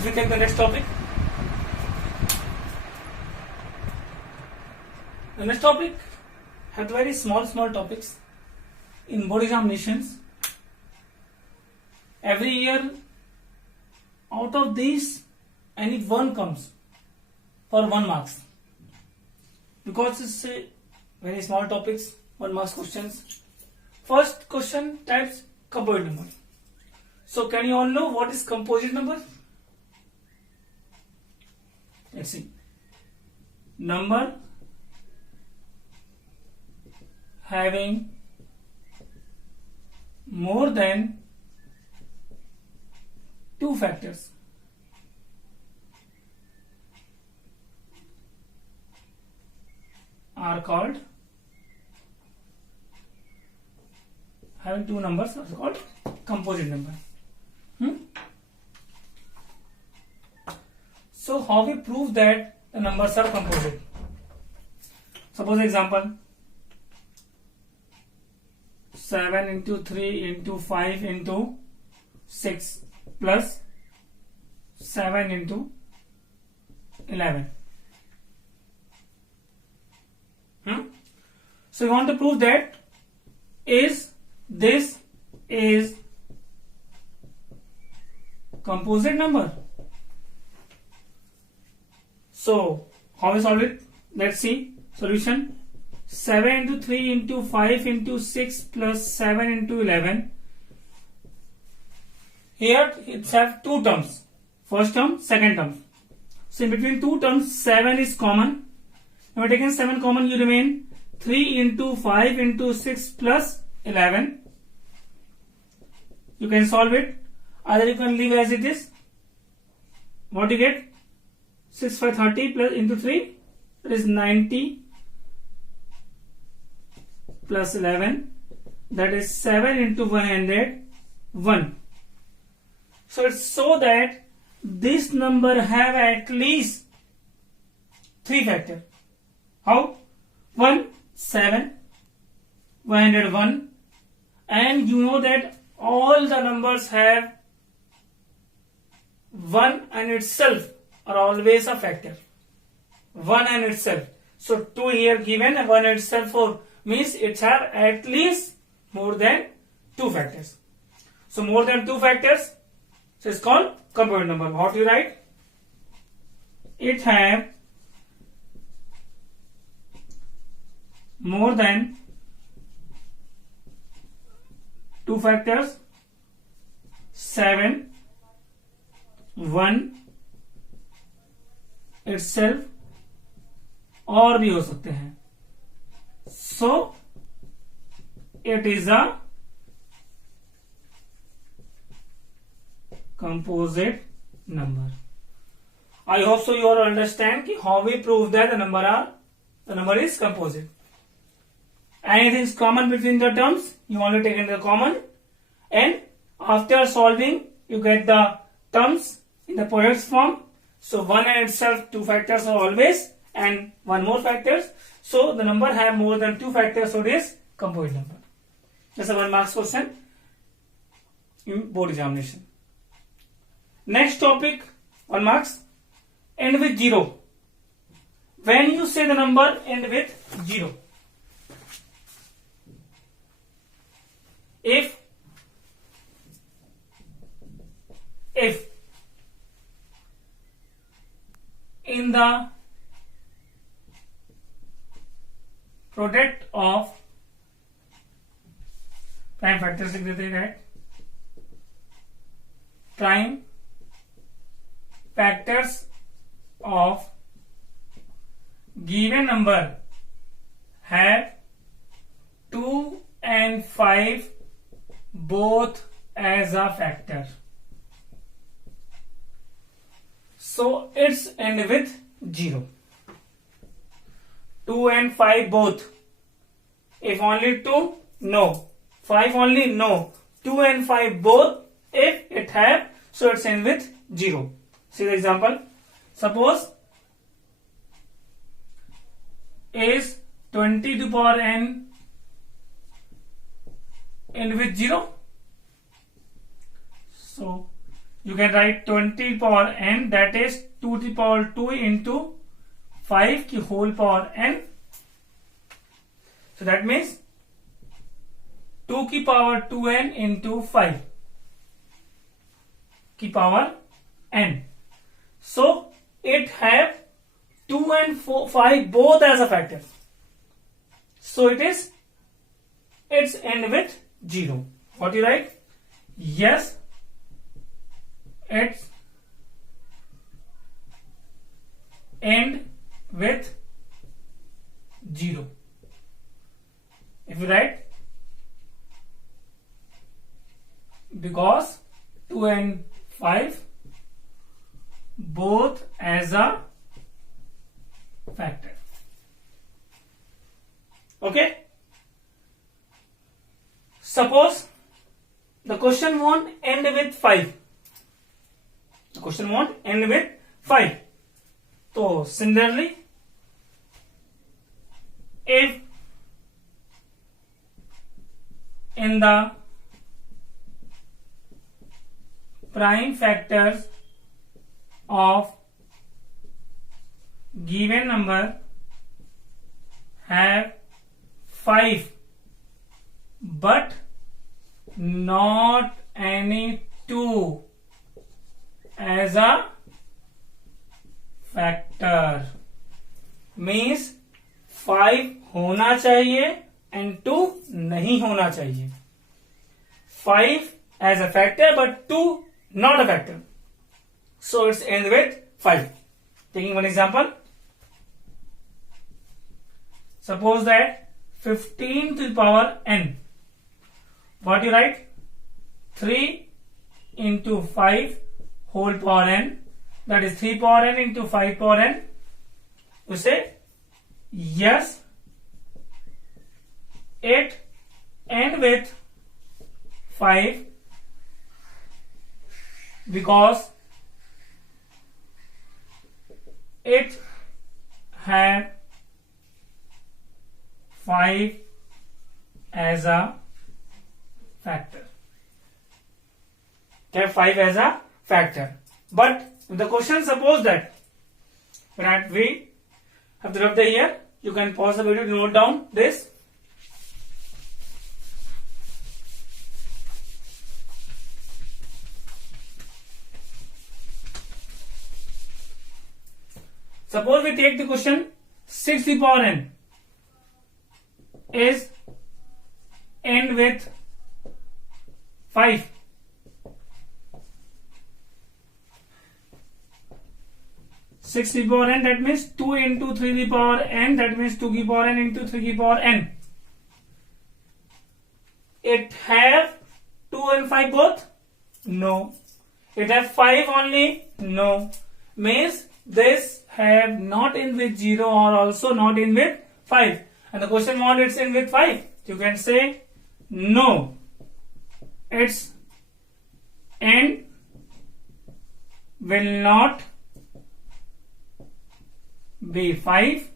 If we take the next topic, the next topic have very small topics in board examinations. Every year, out of these, any one comes for 1 marks, because it's a very small topics, 1 marks questions. First question types composite number. So can you all know what is composite number? Let's see. Number having more than 2 factors are called, having 2 numbers are called composite number. So how we prove that the numbers are composite? Suppose example 7 into 3 into 5 into 6 plus 7 into 11. So we want to prove that this is composite number. So how we solve it? Let's see. Solution: 7 into 3 into 5 into 6 plus 7 into 11. Here it has 2 terms. First term, second term. So in between 2 terms, 7 is common. Now taking 7 common, you remain 3 into 5 into 6 plus 11. You can solve it. Either you can leave as it is. What do you get? 6 5 30 plus into 3, that is 90 plus 11, that is 7 into 101. So it's so that this number have at least 3 factor. How? 1, 7, 101, and you know that all the numbers have 1 and itself are always a factor. 1 and itself. So 2 here given and 1 itself 4 means it have at least more than 2 factors. So more than 2 factors, so it's called composite number. What you write? It have more than 2 factors, 7, 1 itself, और भी हो सकते हैं. So it is a composite number. I hope so you all understand how we prove that the number is composite. Anything is common between the terms, you only take into the common, and after solving you get the terms in the products form. So 1 and itself 2 factors are always, and 1 more factors. So the number have more than 2 factors, so it is composite number. That's a 1 marks question in board examination. Next topic, 1 marks, end with 0. When you say the number end with 0, if in the product of prime factors लिख देते हैं, prime factors of given number have 2 and 5 both as a factor. So it's end with 0. 2 and 5 both. If only 2, no. 5 only, no. 2 and 5 both, if it have, so it's end with 0. See the example. Suppose is 20 to the power n end with 0. So you can write 20 power n, that is 2 to the power 2 into 5 की whole power n. So that means 2 की power 2n into 5 की power n. So it have 2 and 5 both as a factor. So it's end with 0. What you write? Yes, it's end with 0. If you write, because 2 and 5 both as a factor. Okay. Suppose the question won't end with 5. The question won't end with 5. So similarly, if in the prime factors of given number have 5 but not any 2 as a factor, means 5 होना चाहिए and 2 नहीं होना चाहिए. 5 as a factor but 2 not a factor. So it's end with 5. Taking one example. Suppose that 15 to the power n. What you write? 3 into 5 whole power n. That is 3 power n into 5 power n. You say yes, it end with 5 because it had 5 as a factor. Have 5 as a factor. But if the question suppose that when we have to rub the here, you can pause the video to note down this. Suppose we take the question 6 to the power n is end with 5. Six to the power n, that means 2 into 3 to the power n, that means 2 to the power n into 3 to the power n. It have 2 and 5 both? No. It have 5 only? No. Means this have not in with 0 or also not in with 5. And the question want it's in with 5. You can say no. Its end will not be 5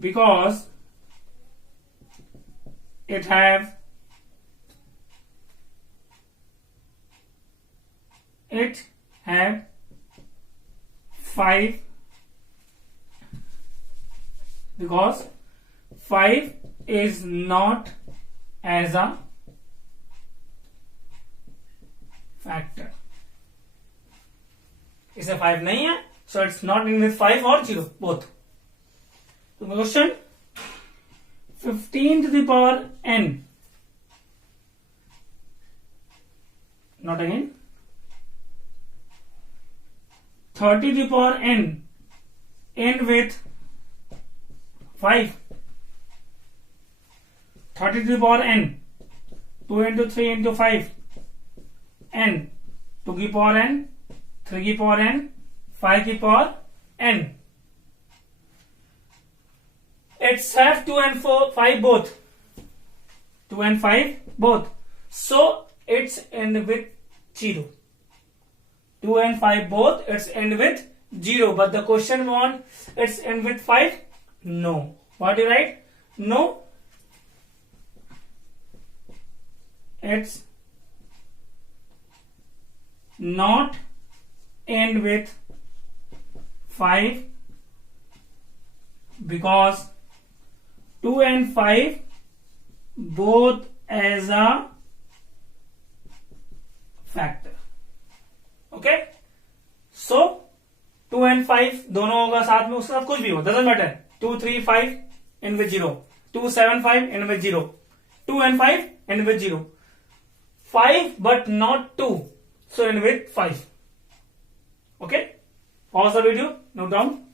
because it have 5 because 5 is not as a factor. इसे 5 नहीं है, so it's not in with 5 or 0 both. So question 15 to the power n, not again, 30 to the power n with 5, 30 to the power n, 2 into 3 into 5, n, 2 की power n, 3 की power n, 5 की power n. It's have 2 and 5 both. 2 and 5 both. So it's end with 0. 2 and 5 both, it's end with 0. But the question want it's end with 5? No. What do you write? No. It's not end with 5 because 2 and 5 both as a factor. Okay, so 2 and 5 दोनों होगा साथ में, उसके साथ कुछ भी हो, doesn't matter. 2, 3, 5 end with 0. 2, 7, 5 end with 0. 2 and 5 end with 0. 5 but not 2, so end with 5. Okay, pause the video, note down.